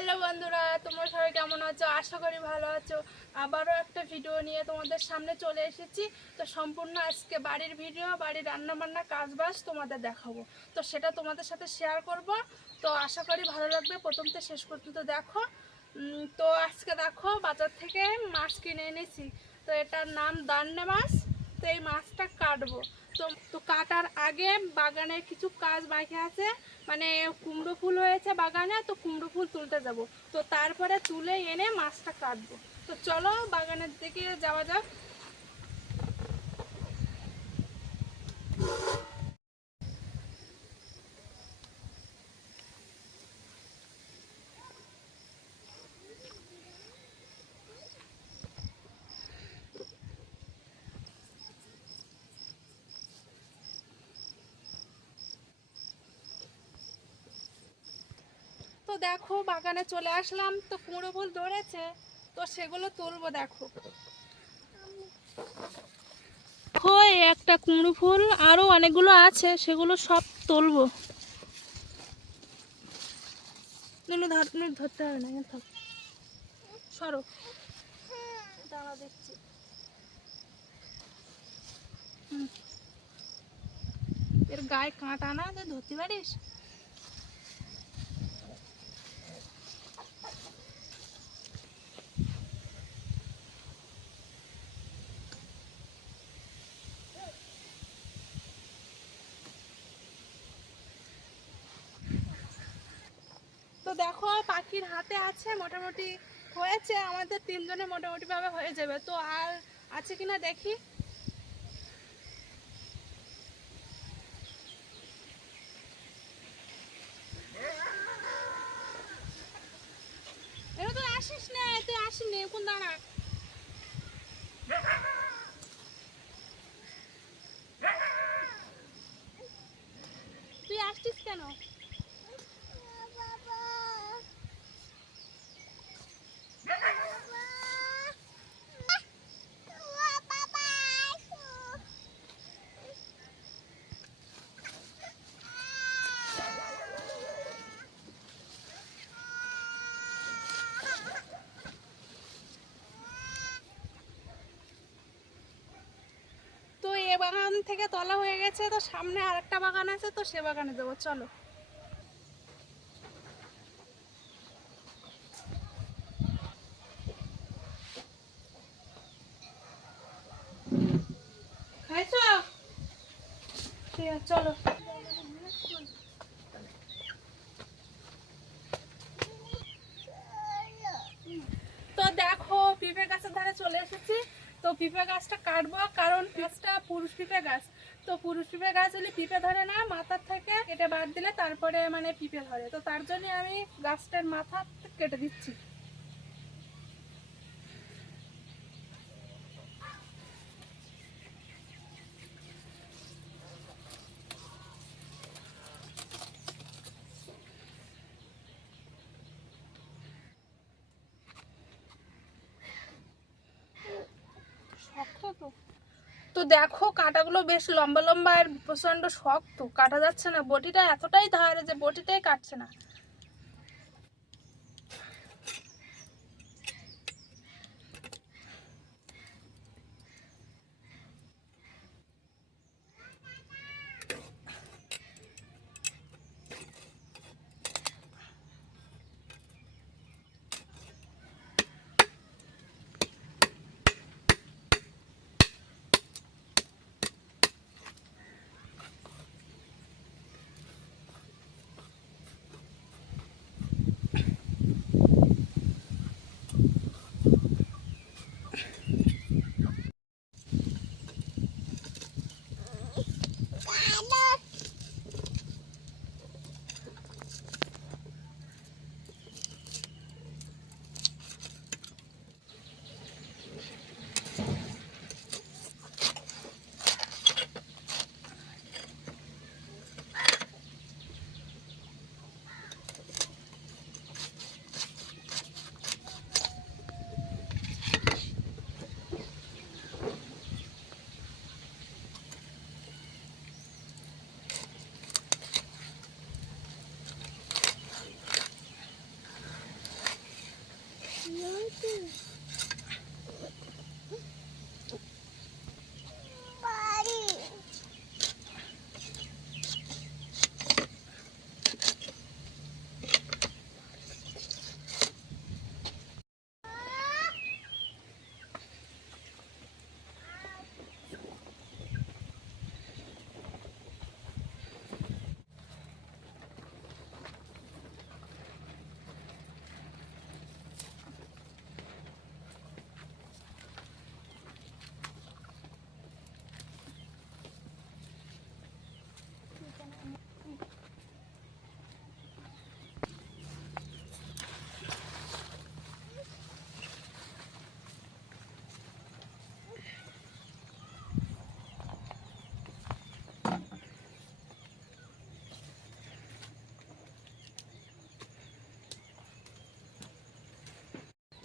Hello বন্ধুরা, তোমরা সবাই কেমন আছো? আশা করি ভালো আছো। আবারও একটা ভিডিও নিয়ে তোমাদের সামনে চলে এসেছি। তো সম্পূর্ণ আজকে বাড়ির ভিডিও বাড়ির রান্নাবান্না কাজবাজ তোমাদের দেখাবো। তো সেটা তোমাদের সাথে শেয়ার করব। তো আশা করি ভালো লাগবে। প্রথম থেকে শেষ পর্যন্ত দেখো। তো আজকে দেখো, বাজার থেকে মাছ কিনে এনেছি। তো এটার নাম দান্নে মাছ। তো এই মাছটা কাটবো। তো তো কাটার আগে বাগানে কিছু কাজ বাকি আছে। মানে কুমড়ো ফুল হয়েছে বাগানে, তো কুমড়ো ফুল তুলতে যাব। তো তারপরে তুলে এনে মাছটা কাটবো। তো চলো বাগানের দিকে যাওয়া যাক। দেখো, বাগানে চলে আসলাম, তো কুমড়ো ফুল ধরেছে, তো সেগুলো তুলবো দেখো। হয় একটা কুমড়ো ফুল আরও অনেকগুলো আছে, সেগুলো সব তুলবো। ধরতে হবে না সরো। দাঁড়া দেখছি। এর গায়ে কাঁটা না ধরতে পারিস তো দেখো পাখির হাতে আছে, মোটামুটি হয়েছে। আমাদের তিনজনে মোটামুটি ভাবে হয়ে যাবে। তো আর আছে কিনা দেখি। আসিস না তুই আসিস দাঁড়া। তুই আসছিস কেন তো এ বাগান থেকে তলা হয়ে গেছে, তো সামনে আরেকটা বাগান আছে, তো সে বাগানে যাব, চলো। চলো। তো দেখো পিঁপে গাছের ধারে চলে এসেছি। তো পিঁপে গাছটা কাটবো, কারণ গাছটা পুরুষ পিঁপে গাছ। তো পুরুষ পিঁপে গাছ হলে পিঁপে ধরে না, মাথার থেকে কেটে বাদ দিলে তারপরে মানে পিঁপে ধরে। তো তার জন্য আমি গাছটার মাথা কেটে দিচ্ছি শক্ত তো তো দেখো কাঁটাগুলো বেশ লম্বা লম্বা আর প্রচণ্ড শক্ত, কাটা যাচ্ছে না। বটিটা এতটাই ধারে যে বটিটাই কাটছে না।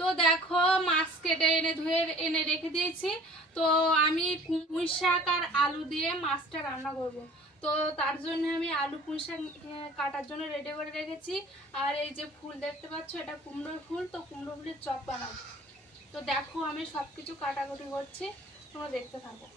তো দেখো, মাছ কেটে এনে ধুয়ে এনে রেখে দিয়েছি। তো আমি পুঁই শাক আর আলু দিয়ে মাছটা রান্না করব। তো তার জন্য আমি আলু পুঁই শাক কাটার জন্য রেডি করে রেখেছি। আর এই যে ফুল দেখতে পাচ্ছ, এটা কুমড়োর ফুল, তো কুমড়ো ফুলের চপ বানাবো। তো দেখো, আমি সব কিছু কাটাকুটি করছি, তোমরা দেখতে থাকো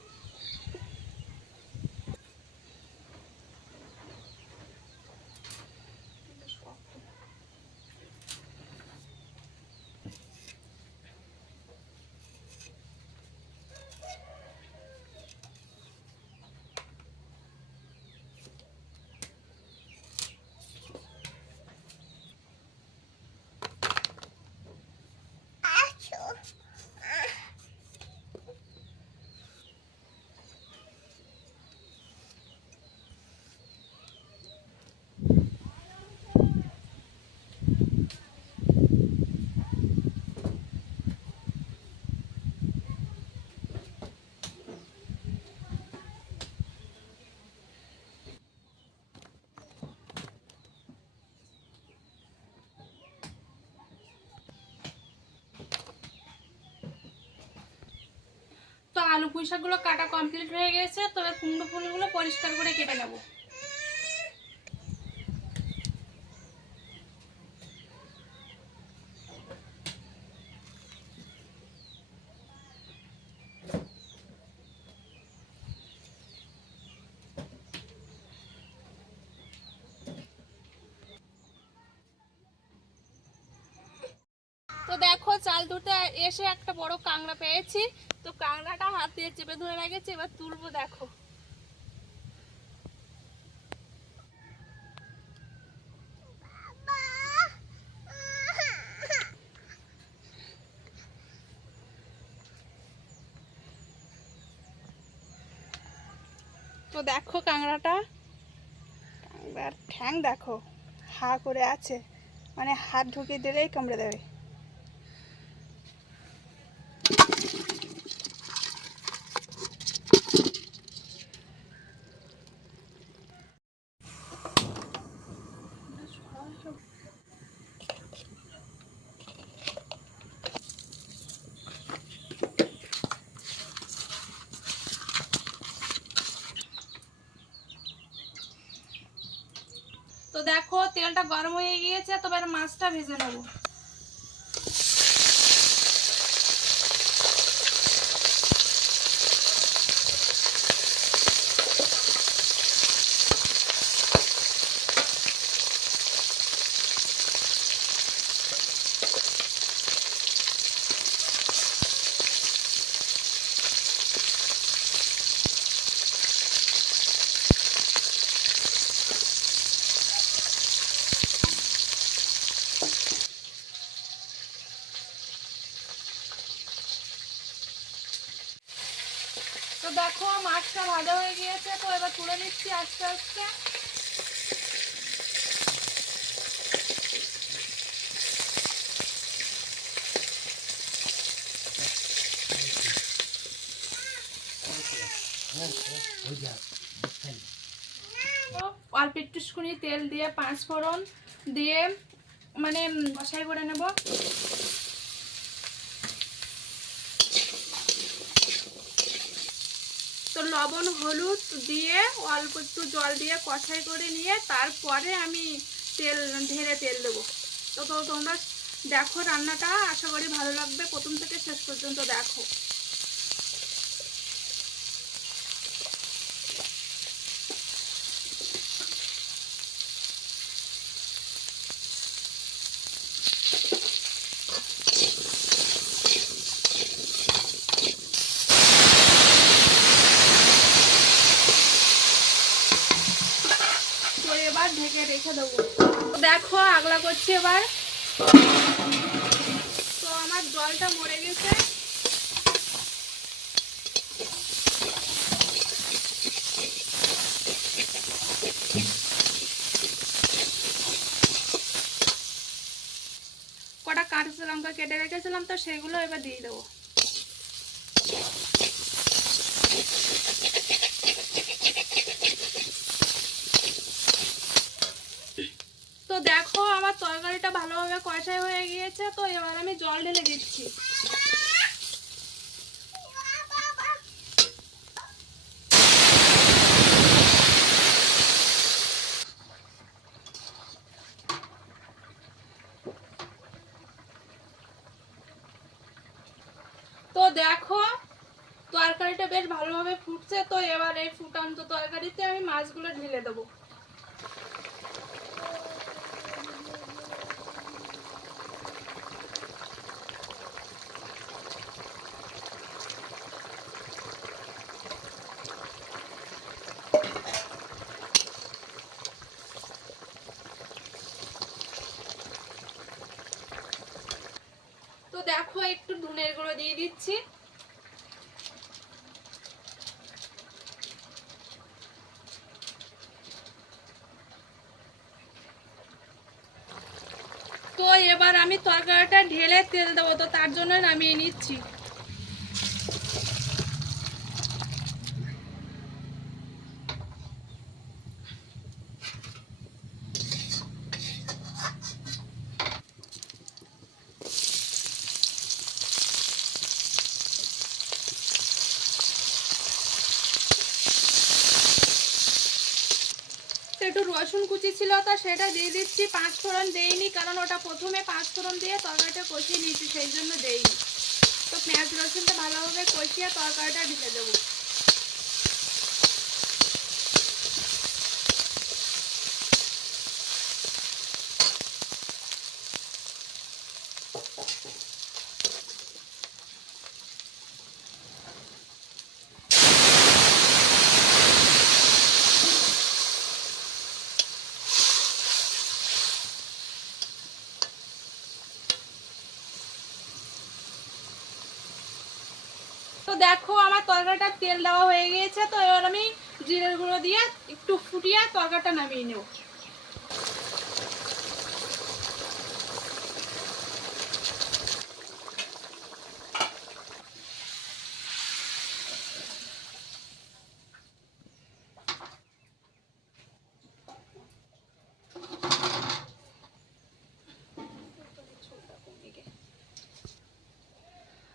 তো আলু পুঁই শাকগুলো কাটা কমপ্লিট হয়ে গেছে তবে কুমড়ো ফুলগুলো পরিষ্কার করে কেটে নেব। তো দেখো, চাল ধুতে এসে একটা বড় কাংড়া পেয়েছি। তো কাংড়াটা হাত দিয়ে চেপে ধরে রেখেছি, এবার তুলবো দেখো। তো দেখো কাংড়াটা কাংড়ার ঠ্যাং দেখো, হা করে আছে। মানে হাত ঢুকিয়ে দিলেই কামড়ে দেবে। তো দেখো তেলটা গরম হয়ে গিয়েছে তো এবার মাছটা ভেজে নেব। দেখো, মাছটা ভাজা হয়ে গিয়েছে, তো এবার তুলে নিচ্ছি আস্তে আস্তে। অল্প একটুখানি তেল দিয়ে পাঁচ ফোড়ন দিয়ে মানে কষাই করে নেব। তো লবণ, হলুদ দিয়ে অল্প একটু জল দিয়ে কষাই করে নিয়ে তারপরে আমি তেল, ঢেলে তেল দেবো। তো তো তোমরা দেখো রান্নাটা, আশা করি ভালো লাগবে। প্রথম থেকে শেষ পর্যন্ত দেখো তো এবার ঢেকে দেখো, আগলা করছি এবার। তো আমার জলটা মরে গেছে। কটা কাঁচা লঙ্কা কেটে রেখেছিলাম তো, সেগুলো এবার দিয়ে দেবো তো দেখো আমার তরকারিটা ভালোভাবে কষাই হয়ে গিয়েছে, তো এবার আমি জল ঢেলে দিচ্ছি। তো দেখো, তরকারিটা বেশ ভালোভাবে ফুটছে, তো এবার এই ফুটান্ত তরকারিতে আমি মাছগুলো ঢেলে দেবো। দেখো, একটু নুনের গুঁড়ো দিয়ে দিচ্ছি। তো এবার আমি তরকারিটা ঢেলে তেল দেবো, তো তার জন্য নামিয়ে নিচ্ছি তো একটু রসুন কুচি ছিল তো সেটা দিয়ে দিচ্ছি। পাঁচ ফোড়ন দেইনি, কারণ ওটা প্রথমে পাঁচ ফোড়ন দিয়ে তরকারিটা কষিয়ে নিয়েছি, সেই জন্য দেইনি। তো পেঁয়াজ রসুনটা ভালোভাবে কষিয়ে তরকারিটা ঢেলে দেবো তো দেখো, আমার তরকারিটা তেল দেওয়া হয়ে গিয়েছে, তো এবার আমি জিরের গুঁড়ো দিয়ে একটু ফুটিয়ে তরকারিটা নামিয়ে নেব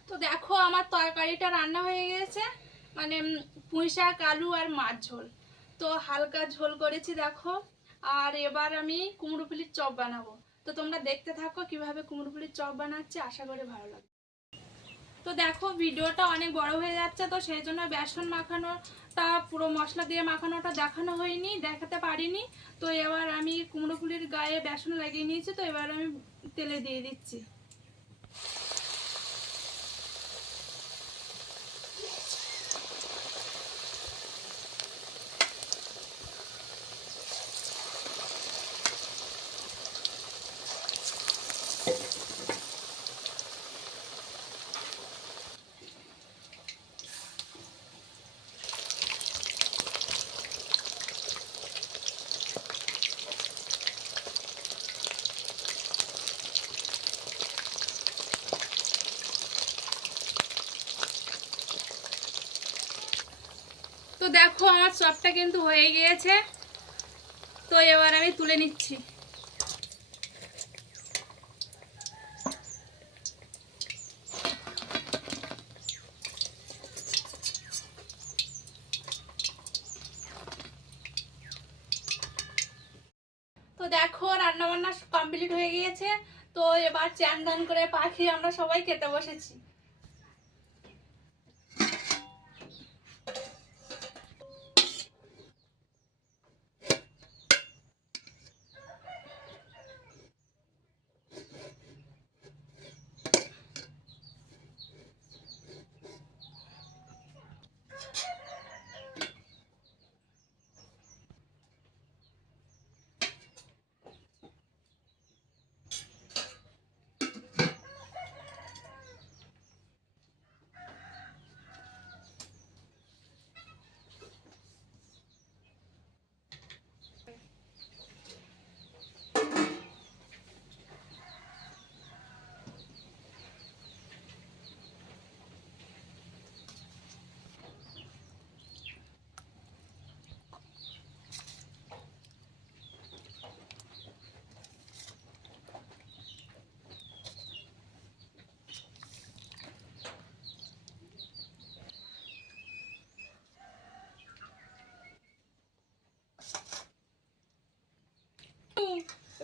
তো দেখো তরকারিটা রান্না হয়ে গেছে মানে পুঁই শাক, আলু আর মাছ ঝোল। তো হালকা ঝোল করেছি দেখো, আর এবার আমি কুমড়ো ফুলির চপ বানাবো। তো তোমরা দেখতে থাকো কীভাবে কুমড়ো ফুলির চপ বানাচ্ছি, আশা করি ভালো লাগবে। তো দেখো, ভিডিওটা অনেক বড় হয়ে যাচ্ছে, তো সেই জন্য বেসন মাখানোটা, পুরো মশলা দিয়ে মাখানোটা দেখানো হয়নি, দেখাতে পারিনি। তো এবার আমি কুমড়ো ফুলির গায়ে বেসন লাগিয়ে নিয়েছি, তো এবার আমি তেলে দিয়ে দিচ্ছি তো দেখো আমার চপটা কিন্তু হয়ে গিয়েছে। তো এবার আমি তুলে নিচ্ছি। তো দেখো রান্না বান্না কমপ্লিট হয়ে গিয়েছে। তো এবার চ্যান ধান করে পাখি আমরা সবাই খেতে বসেছি।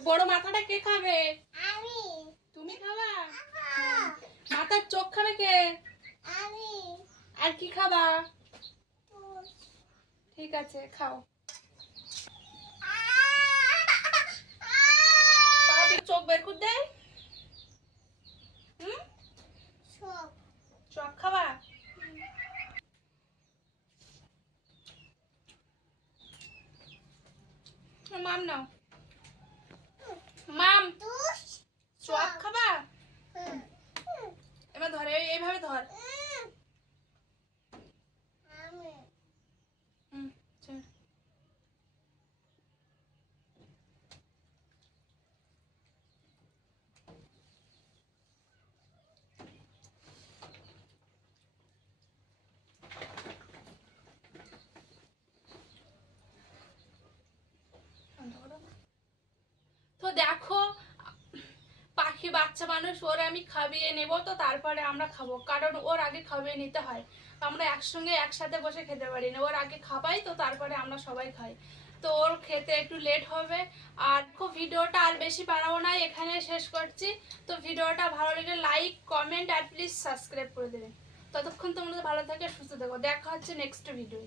বড় মাথাটা কে খাবে? আমি। তুমি খাবা? মাথার চোখ খাবে কে? আমি। আর কি খাবা? ঠিক আছে খাও। চোখ বের করে দেয় চক খাবা? মাম নাও মাম তুই চক খাবা এবার ধরে এই- এইভাবে ধর আমি হুম চল। তো দেখো পাখি বাচ্চা মানুষ ওর আমি খাবিয়ে নেব, তো তারপরে আমরা খাব। কারণ ওর আগে খাবিয়ে নিতে হয়। আমরা একসঙ্গে একসাথে বসে খেতে পারি না। ওর আগে খাবাই, তো তারপরে আমরা সবাই খাই। তো ওর খেতে একটু লেট হবে। আর ভিডিওটা আর বেশি বাড়াবো না, এখানে শেষ করছি। তো ভিডিওটা ভালো লাগলে লাইক কমেন্ট আর প্লিজ সাবস্ক্রাইব করে দেবেন। ততক্ষণ তোমরা ভালো থাকে, সুস্থ থাকো। দেখা হচ্ছে নেক্সট ভিডিও